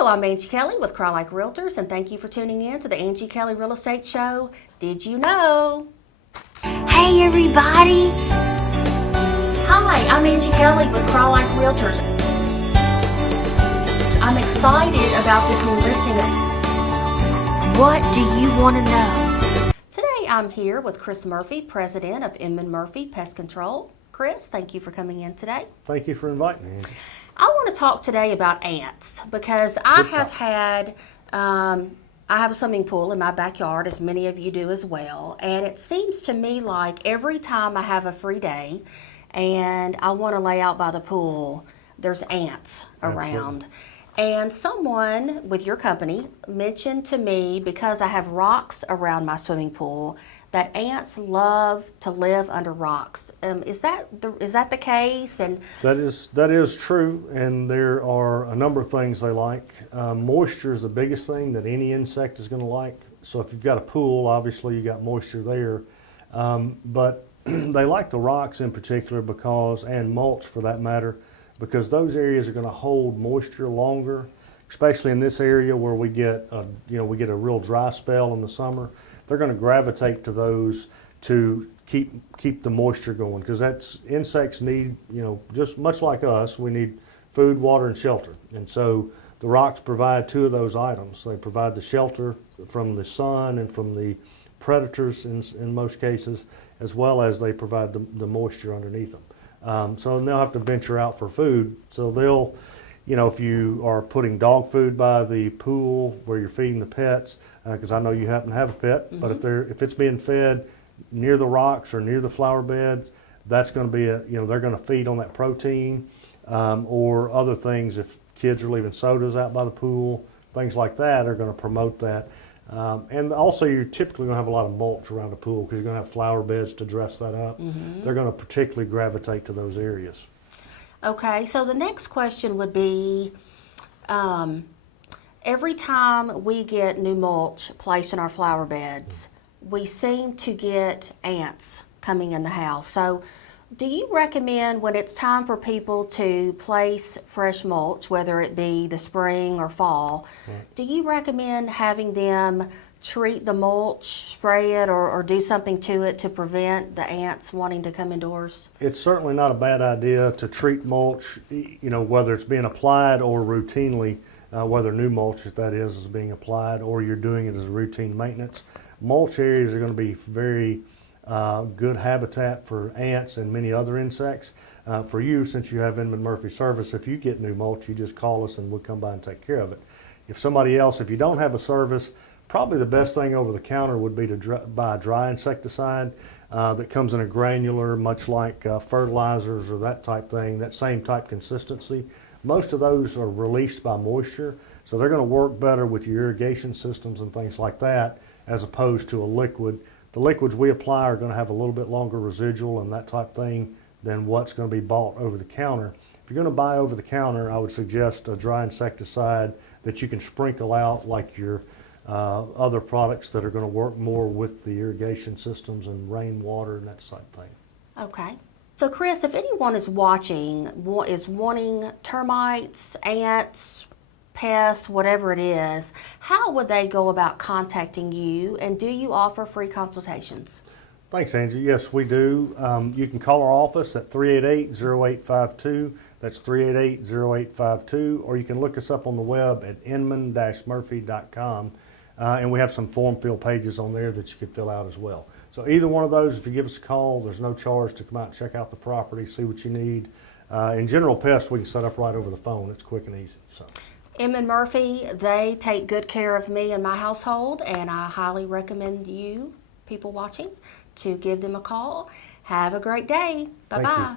Hello, I'm Angie Kelley with Cry Like Realtors, and thank you for tuning in to the Angie Kelley Real Estate Show. Did you know? Hey everybody! Hi, I'm Angie Kelley with Cry Like Realtors. I'm excited about this new listing. What do you want to know? Today I'm here with Chris Murphy, president of Inman-Murphy Pest Control. Chris, thank you for coming in today. Thank you for inviting me, Angie. I want to talk today about ants because I have a swimming pool in my backyard, as many of you do as well, and it seems to me like every time I have a free day and I want to lay out by the pool, there's ants around. And someone with your company mentioned to me, because I have rocks around my swimming pool, that ants love to live under rocks. Is that the case? And that is true, and there are a number of things they like. Moisture is the biggest thing that any insect is going to like. So if you've got a pool, obviously you got moisture there. But they like the rocks in particular because, and mulch for that matter, because those areas are going to hold moisture longer, especially in this area where we get a real dry spell in the summer. They're going to gravitate to those to keep the moisture going, because insects need, just much like us, we need food, water, and shelter. And so the rocks provide two of those items. They provide the shelter from the sun and from the predators in most cases, as well as they provide the moisture underneath them. So they'll have to venture out for food. So they'll, if you are putting dog food by the pool where you're feeding the pets, because I know you happen to have a pet, but if it's being fed near the rocks or near the flower beds, that's going to be they're going to feed on that protein, or other things. If kids are leaving sodas out by the pool, things like that are going to promote that. And also, you're typically going to have a lot of mulch around the pool because you're going to have flower beds to dress that up. They're going to particularly gravitate to those areas. Okay, so the next question would be, every time we get new mulch placed in our flower beds, we seem to get ants coming in the house. So do you recommend, when it's time for people to place fresh mulch, whether it be the spring or fall, do you recommend having them treat the mulch, spray it, or do something to it to prevent the ants wanting to come indoors? It's certainly not a bad idea to treat mulch, whether it's being applied or routinely, whether new mulch, that is being applied, or you're doing it as routine maintenance. Mulch areas are going to be very good habitat for ants and many other insects. For you, since you have Inman-Murphy service, if you get new mulch, you just call us and we'll come by and take care of it. If you don't have a service, probably the best thing over the counter would be to buy a dry insecticide that comes in a granular, much like fertilizers or that type thing, that same type consistency. Most of those are released by moisture, so they're going to work better with your irrigation systems and things like that, as opposed to a liquid. The liquids we apply are going to have a little bit longer residual and that type thing than what's going to be bought over the counter. If you're going to buy over the counter, I would suggest a dry insecticide that you can sprinkle out like your other products that are going to work more with the irrigation systems and rainwater and that type thing. Okay. So Chris, if anyone is watching, is wanting termites, ants, pests, whatever it is, how would they go about contacting you, and do you offer free consultations? Thanks, Angie. Yes, we do. You can call our office at 388-0852. That's 388-0852. Or you can look us up on the web at inman-murphy.com. And we have some form fill pages on there that you could fill out as well. So either one of those, if you give us a call, there's no charge to come out and check out the property, see what you need. In general pests, we can set up right over the phone. It's quick and easy. So. Inman-Murphy, they take good care of me and my household, and I highly recommend you, people watching, to give them a call. Have a great day. Bye-bye.